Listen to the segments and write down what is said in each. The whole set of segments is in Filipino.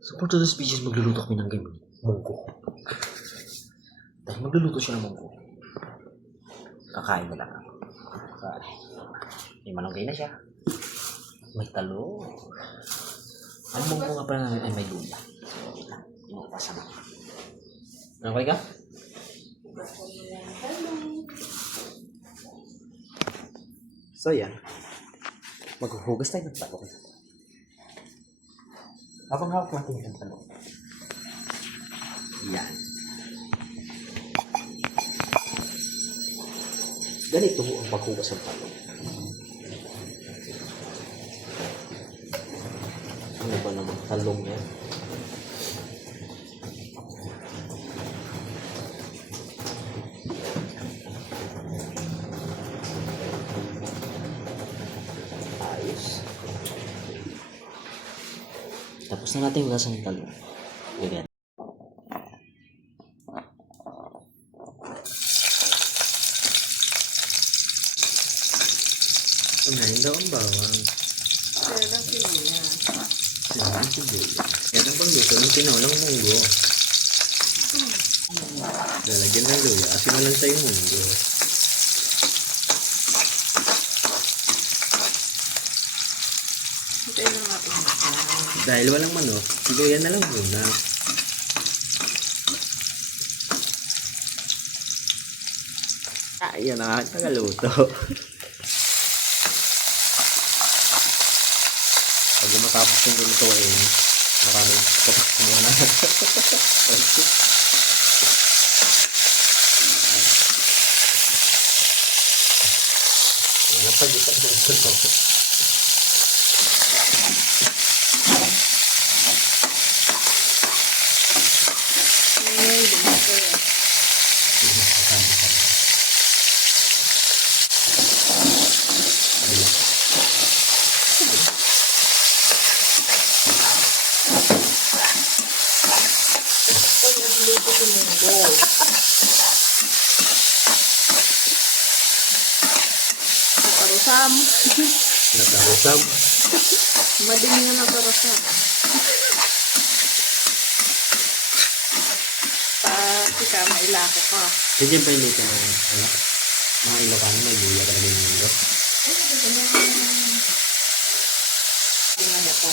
So for today's species, magluluto kami ng game. Munggo. Dahil magluluto siya ng munggo. Kakain na lang. Kakain. May malunggay na siya. May talo. Ang munggo nga pala namin ay may lang. Inuupasan ako. Okay ka? So yan. Maghuhugas tayo ng talong. Habang hawak natin yung talong. Yan. Ganito ang paghugas ng talong. Ano ba naman talong yan? Tapos na natin hugasan yung talong. Ganyan. Unahin daw ang bawang. Kaya lang niya. Sinabi si Julia. Yan ang pangluto ng tinolang munggo. Lalagyan ng luya. Asin na lang tayo munggo. Hintay lang natin na. Dahil walang manok, luya na lang muna. Ah, yan aking tagaluto. Pag matapos yung lutuin, maraming kapak muna. Yan ang pag-isang luto. Natarusam. Madilim nga ng arusam. Pati ka, mailako ka. Ba yung luto ng ano? Mga Ilocano may luya talaga yung mundo. Mo ko.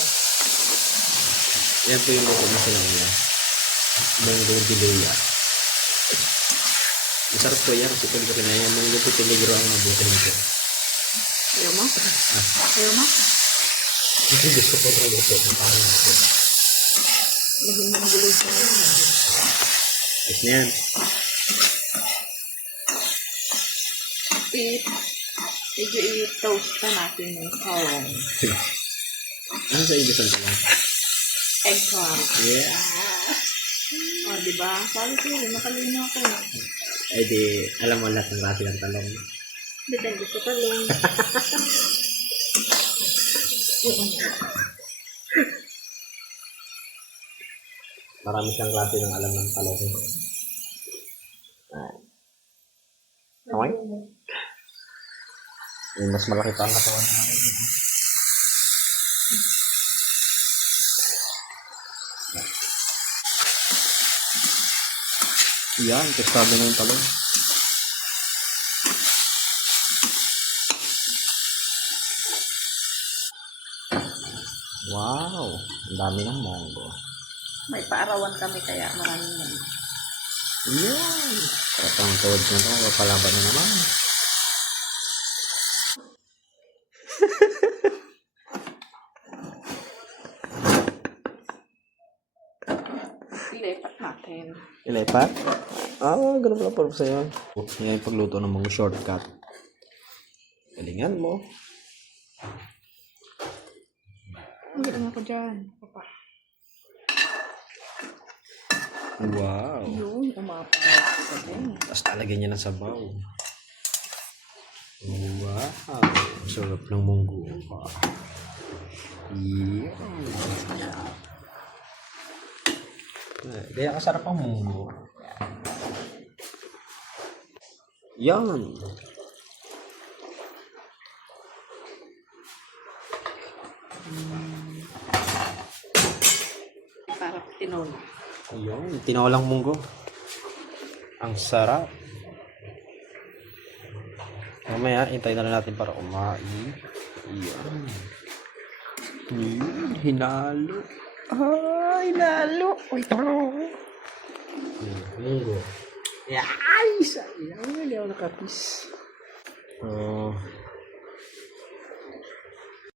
Yan po yung luto na sila niya. Mango de luya. Masarap po yan kasi pag ko kinaya mango peligro ang mabuti nito. Ayaw mo? Ayaw mo? Kasi gusto ko parang ito. Naging mangguloy ka na. Yes na yan. Tip. Medyo i-toast pa natin yung talong. Ano sa ibisan ka lang? Eggplant. Yeah. O, oh, diba? Sabi ko, nakalino ako. Ay di, alam mo lahat ng klase ng talong. Tayo gusto talong. Marami siyang klase ng alam ng talong. Okay? Yung mas malaki pa ang katawan. Yan, testado na yung talong. Wow, ang dami ng monggo. May paarawan kami kaya maraming yan. Yan. Sarap ang tuwad na ito. Papalaban na naman. Ilipat natin. Ilipat? Ah, ganun pala parang sa'yo. Yan yung pagluto ng mga shortcut. Galingan mo. Ang galing ako dyan. Papa. Wow. Yun, din. Tapos talagyan niya ng sabaw. Wow. Sarap ng munggo. Yan. Kaya kasarap ang munggo. Yan. Sarap tinola. Ayun, tinolang munggo. Ang sarap. Mamaya, hintayin na lang natin para kumain. Ayan. Mm, hinalo. Ah, hinalo. Uy, taro. Munggo. Ay, sayang. Hindi ako nakapis. Oh,